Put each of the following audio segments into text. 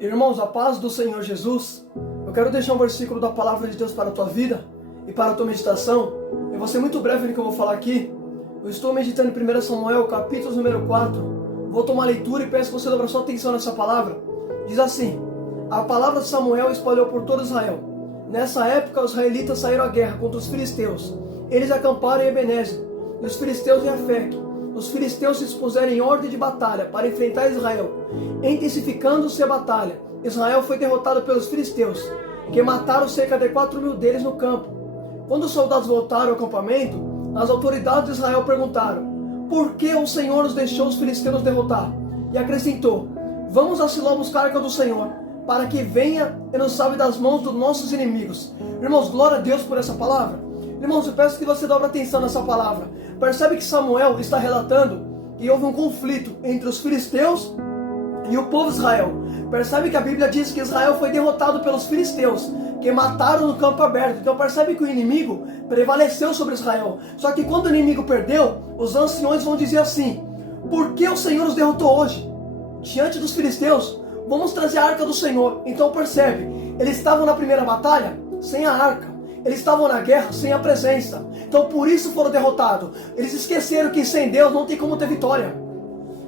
Irmãos, a paz do Senhor Jesus, eu quero deixar um versículo da palavra de Deus para a tua vida e para a tua meditação. Eu vou ser muito breve no que eu vou falar aqui. Eu estou meditando em 1 Samuel, capítulo número 4. Vou tomar leitura e peço que você dobre sua atenção nessa palavra. Diz assim: a palavra de Samuel espalhou por todo Israel. Nessa época, os israelitas saíram à guerra contra os filisteus. Eles acamparam em Ebenezer, e os filisteus em Afec. Os filisteus se dispuseram em ordem de batalha para enfrentar Israel. Intensificando-se a batalha, Israel foi derrotado pelos filisteus, que mataram cerca de 4.000 deles no campo. Quando os soldados voltaram ao acampamento, as autoridades de Israel perguntaram: por que o Senhor nos deixou os filisteus derrotar? E acrescentou: vamos a Siló buscar a arca do Senhor, para que venha e nos salve das mãos dos nossos inimigos. Irmãos, glória a Deus por essa palavra. Irmãos, eu peço que você dobre atenção nessa palavra. Percebe que Samuel está relatando que houve um conflito entre os filisteus e o povo de Israel. Percebe que a Bíblia diz que Israel foi derrotado pelos filisteus, que mataram no campo aberto. Então percebe que o inimigo prevaleceu sobre Israel. Só que quando o inimigo perdeu, os anciões vão dizer assim: por que o Senhor os derrotou hoje? Diante dos filisteus, vamos trazer a arca do Senhor. Então percebe, eles estavam na primeira batalha sem a arca. Eles estavam na guerra sem a presença. Então por isso foram derrotados. Eles esqueceram que sem Deus não tem como ter vitória.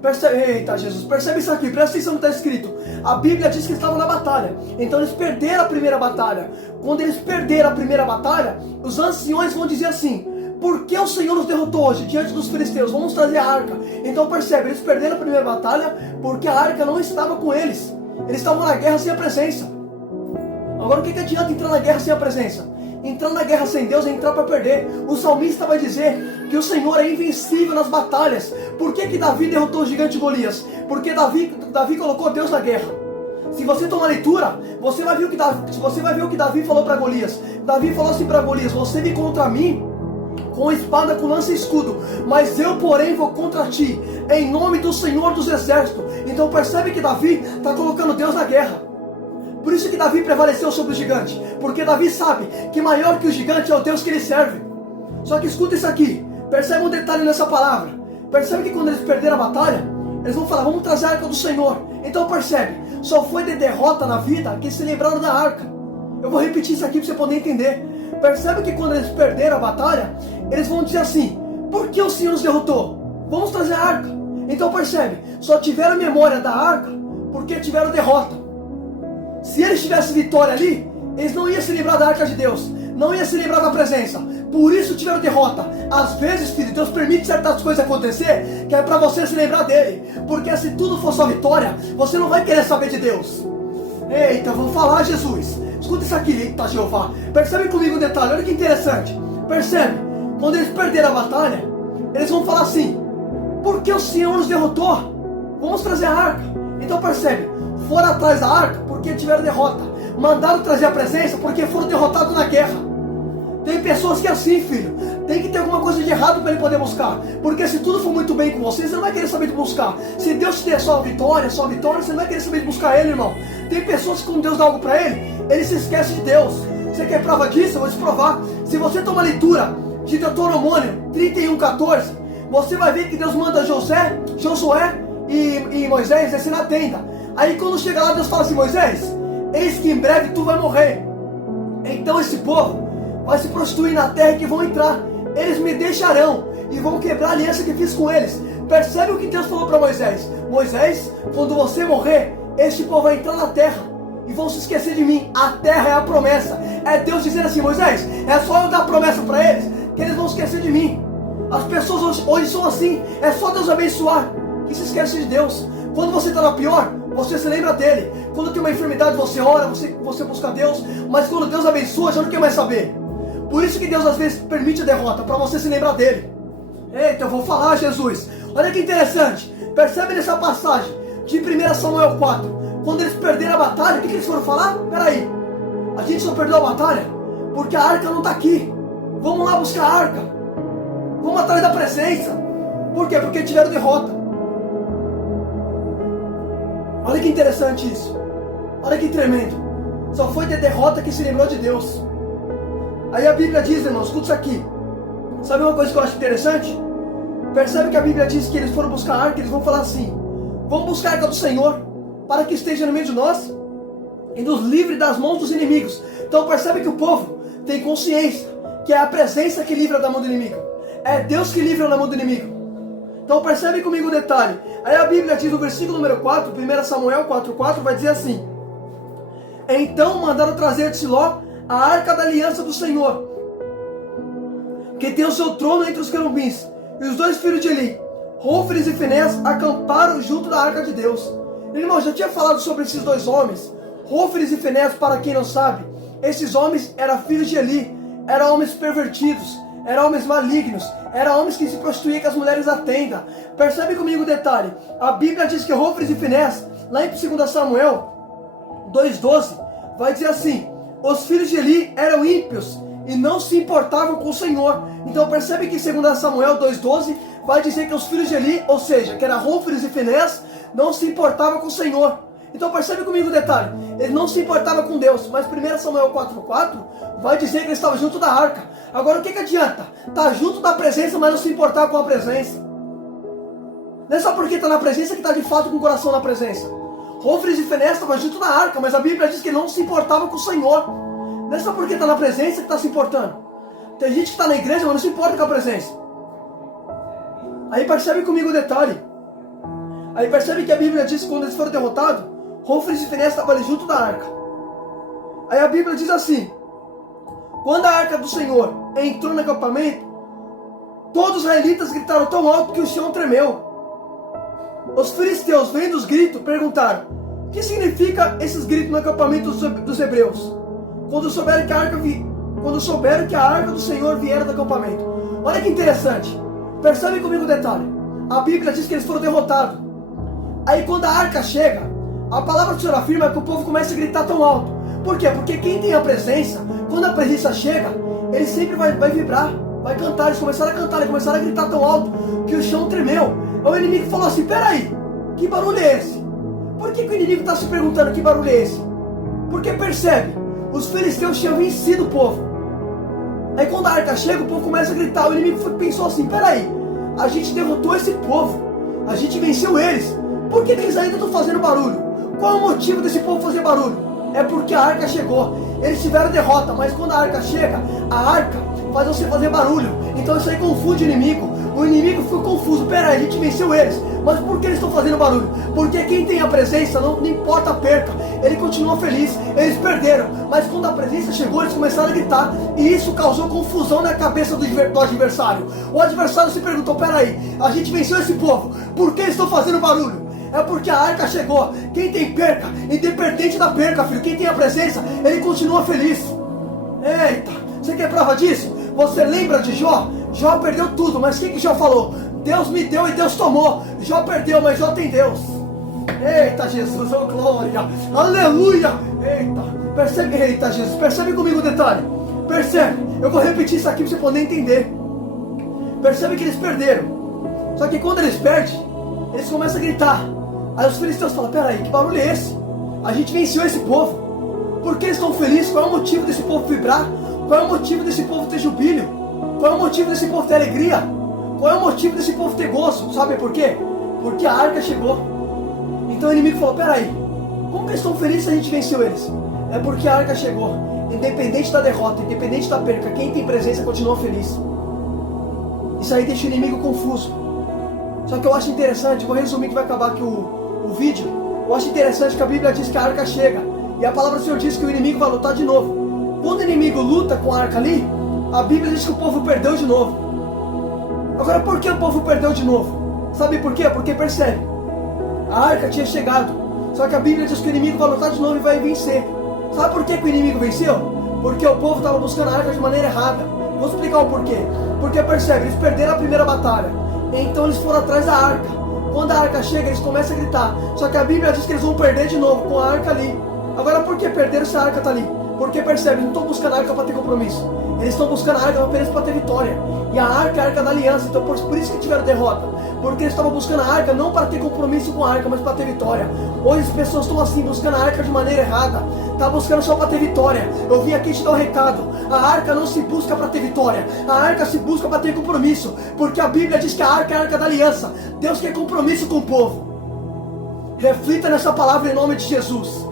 Percebe, eita Jesus, percebe isso aqui, presta atenção no que está escrito. A Bíblia diz que estavam na batalha. Então eles perderam a primeira batalha. Quando eles perderam a primeira batalha, os anciões vão dizer assim: por que o Senhor nos derrotou hoje diante dos filisteus? Vamos trazer a arca. Então percebe, eles perderam a primeira batalha porque a arca não estava com eles. Eles estavam na guerra sem a presença. Agora o que adianta entrar na guerra sem a presença? Entrar na guerra sem Deus é entrar para perder. O salmista vai dizer que o Senhor é invencível nas batalhas. Por que Davi derrotou o gigante Golias? Porque Davi colocou Deus na guerra. Se você tomar leitura, você vai ver o que Davi falou para Golias. Davi falou assim para Golias: você vem contra mim com espada, com lança e escudo, mas eu porém vou contra ti em nome do Senhor dos exércitos. Então percebe que Davi está colocando Deus na guerra. Por isso que Davi prevaleceu sobre o gigante, porque Davi sabe que maior que o gigante é o Deus que ele serve. Só que escuta isso aqui, percebe um detalhe nessa palavra. Percebe que quando eles perderam a batalha, eles vão falar: vamos trazer a arca do Senhor. Então percebe, só foi de derrota na vida que se lembraram da arca. Eu vou repetir isso aqui para você poder entender. Percebe que quando eles perderam a batalha, eles vão dizer assim: por que o Senhor nos derrotou? Vamos trazer a arca. Então percebe, só tiveram memória da arca porque tiveram derrota. Se eles tivessem vitória ali, eles não iam se lembrar da arca de Deus, não iam se lembrar da presença. Por isso tiveram derrota. Às vezes, filho, Deus permite certas coisas acontecer, que é para você se lembrar dele. Porque se tudo for só vitória, você não vai querer saber de Deus. Eita, vou falar, Jesus. Escuta isso aqui, eita Jeová. Percebe comigo um detalhe, olha que interessante. Percebe, quando eles perderam a batalha, eles vão falar assim: por que o Senhor nos derrotou? Vamos trazer a arca. Então percebe, foram atrás da arca porque tiveram derrota. Mandaram trazer a presença porque foram derrotados na guerra. Tem pessoas que é assim, filho. Tem que ter alguma coisa de errado para ele poder buscar. Porque se tudo for muito bem com você, você não vai querer saber de buscar. Se Deus te der só vitória, você não vai querer saber de buscar ele, irmão. Tem pessoas que quando Deus dá algo para ele se esquece de Deus. Você quer prova disso? Eu vou te provar. Se você tomar leitura de Deuteronômio 31:14, você vai ver que Deus manda Josué e Moisés descer na tenda. Aí quando chega lá, Deus fala assim: Moisés, eis que em breve tu vai morrer. Então esse povo vai se prostituir na terra que vão entrar. Eles me deixarão e vão quebrar a aliança que fiz com eles. Percebe o que Deus falou para Moisés? Moisés, quando você morrer, este povo vai entrar na terra e vão se esquecer de mim. A terra é a promessa. É Deus dizendo assim: Moisés, é só eu dar a promessa para eles que eles vão esquecer de mim. As pessoas hoje são assim. É só Deus abençoar que se esquece de Deus. Quando você está na pior, você se lembra dele. Quando tem uma enfermidade, você ora, você busca Deus. Mas quando Deus abençoa, já não quer mais saber. Por isso que Deus às vezes permite a derrota, para você se lembrar dele. Eita, eu vou falar, Jesus. Olha que interessante. Percebe nessa passagem de 1 Samuel 4. Quando eles perderam a batalha, o que eles foram falar? Peraí, a gente só perdeu a batalha porque a arca não está aqui. Vamos lá buscar a arca. Vamos atrás da presença. Por quê? Porque tiveram derrota. Olha que interessante isso. Olha que tremendo. Só foi de derrota que se lembrou de Deus. Aí a Bíblia diz, irmãos, escuta isso aqui. Sabe uma coisa que eu acho interessante? Percebe que a Bíblia diz que eles foram buscar a arca, eles vão falar assim: vamos buscar a arca do Senhor. para que esteja no meio de nós e nos livre das mãos dos inimigos. Então percebe que o povo tem consciência que é a presença que livra da mão do inimigo. É Deus que livra da mão do inimigo. Então percebe comigo o detalhe. Aí a Bíblia diz no versículo número 4, 1 Samuel 4:4, vai dizer assim: então mandaram trazer de Siló a arca da aliança do Senhor, que tem o seu trono entre os querubins. E os dois filhos de Eli, Hófni e Finéias, acamparam junto da arca de Deus. Irmão, já tinha falado sobre esses dois homens, Hófni e Finéias. Para quem não sabe, esses homens eram filhos de Eli, eram homens pervertidos, eram homens malignos, eram homens que se prostituíam com as mulheres da tenda. Percebe comigo o detalhe. A Bíblia diz que Hófni e Finéias, lá em 2 Samuel 2:12, vai dizer assim: os filhos de Eli eram ímpios e não se importavam com o Senhor. Então percebe que em 2 Samuel 2:12 vai dizer que os filhos de Eli, ou seja, que eram Hófni e Finéias, não se importavam com o Senhor. Então percebe comigo o detalhe. Ele não se importava com Deus. Mas 1 Samuel 4:4 vai dizer que ele estava junto da arca. Agora o que adianta? Está junto da presença, mas não se importar com a presença. Não é só porque está na presença que está de fato com o coração na presença. Hófni e Finéias estavam junto da arca, mas a Bíblia diz que ele não se importava com o Senhor. Não é só porque está na presença que está se importando. Tem gente que está na igreja, mas não se importa com a presença. Aí percebe comigo o detalhe. Aí percebe que a Bíblia diz que quando eles foram derrotados, Hófni e Finéias estavam ali junto da arca. Aí a Bíblia diz assim: quando a arca do Senhor entrou no acampamento, todos os israelitas gritaram tão alto que o chão tremeu. Os filisteus, vendo os gritos, perguntaram: o que significa esses gritos no acampamento dos hebreus? Quando souberam que a arca do Senhor viera do acampamento. Olha que interessante. Percebe comigo o detalhe. A Bíblia diz que eles foram derrotados. Aí quando a arca chega, a palavra do Senhor afirma que o povo começa a gritar tão alto. Por quê? Porque quem tem a presença, quando a presença chega, ele sempre vai vibrar, vai cantar. Eles começaram a cantar, eles começaram a gritar tão alto que o chão tremeu. Aí o inimigo falou assim: peraí, que barulho é esse? Por que o inimigo está se perguntando que barulho é esse? Porque percebe, os filisteus tinham vencido o povo. Aí quando a arca chega, o povo começa a gritar. O inimigo pensou assim: peraí, a gente derrotou esse povo, a gente venceu eles, por que eles ainda estão fazendo barulho? Qual é o motivo desse povo fazer barulho? É porque a arca chegou. Eles tiveram derrota, mas quando a arca chega, a arca faz você fazer barulho. Então isso aí confunde o inimigo. O inimigo ficou confuso: peraí, a gente venceu eles, mas por que eles estão fazendo barulho? Porque quem tem a presença, não importa a perca, ele continua feliz. Eles perderam, mas quando a presença chegou, eles começaram a gritar, e isso causou confusão na cabeça do adversário. O adversário se perguntou: peraí, a gente venceu esse povo, por que eles estão fazendo barulho? É porque a arca chegou. Quem tem perca, independente da perca, filho, quem tem a presença, ele continua feliz. Eita, você quer prova disso? Você lembra de Jó? Jó perdeu tudo, mas o que Jó falou? Deus me deu e Deus tomou. Jó perdeu, mas Jó tem Deus. Eita Jesus, oh glória, aleluia. Eita, percebe, eita Jesus, percebe comigo o detalhe. Percebe, eu vou repetir isso aqui para você poder entender. Percebe que eles perderam. Só que quando eles perdem, eles começam a gritar. Aí os filisteus falam: peraí, que barulho é esse? A gente venceu esse povo. Por que eles estão felizes? Qual é o motivo desse povo vibrar? Qual é o motivo desse povo ter jubílio? Qual é o motivo desse povo ter alegria? Qual é o motivo desse povo ter gozo? Sabe por quê? Porque a arca chegou. Então o inimigo falou: peraí, como que eles estão felizes se a gente venceu eles? É porque a arca chegou. Independente da derrota, independente da perca, quem tem presença continua feliz. Isso aí deixa o inimigo confuso. Só que eu acho interessante, vou resumir que vai acabar aqui o vídeo. Eu acho interessante que a Bíblia diz que a arca chega, e a palavra do Senhor diz que o inimigo vai lutar de novo. Quando o inimigo luta com a arca ali, a Bíblia diz que o povo perdeu de novo. Agora, por que o povo perdeu de novo? Sabe por quê? Porque percebe, a arca tinha chegado, só que a Bíblia diz que o inimigo vai lutar de novo e vai vencer. Sabe por que o inimigo venceu? Porque o povo estava buscando a arca de maneira errada. Vou explicar o porquê. Porque percebe, eles perderam a primeira batalha, então eles foram atrás da arca. Quando a arca chega, eles começam a gritar. Só que a Bíblia diz que eles vão perder de novo com a arca ali. Agora, por que perderam se a arca está ali? Porque percebe, eles não estão buscando a arca para ter compromisso. Eles estão buscando a arca apenas para ter vitória. E a arca é a arca da aliança. Então por isso que tiveram derrota. Porque eles estavam buscando a arca não para ter compromisso com a arca, mas para ter vitória. Hoje as pessoas estão assim, buscando a arca de maneira errada. Está buscando só para ter vitória. Eu vim aqui te dar um recado. A arca não se busca para ter vitória. A arca se busca para ter compromisso. Porque a Bíblia diz que a arca é a arca da aliança. Deus quer compromisso com o povo. Reflita nessa palavra em nome de Jesus.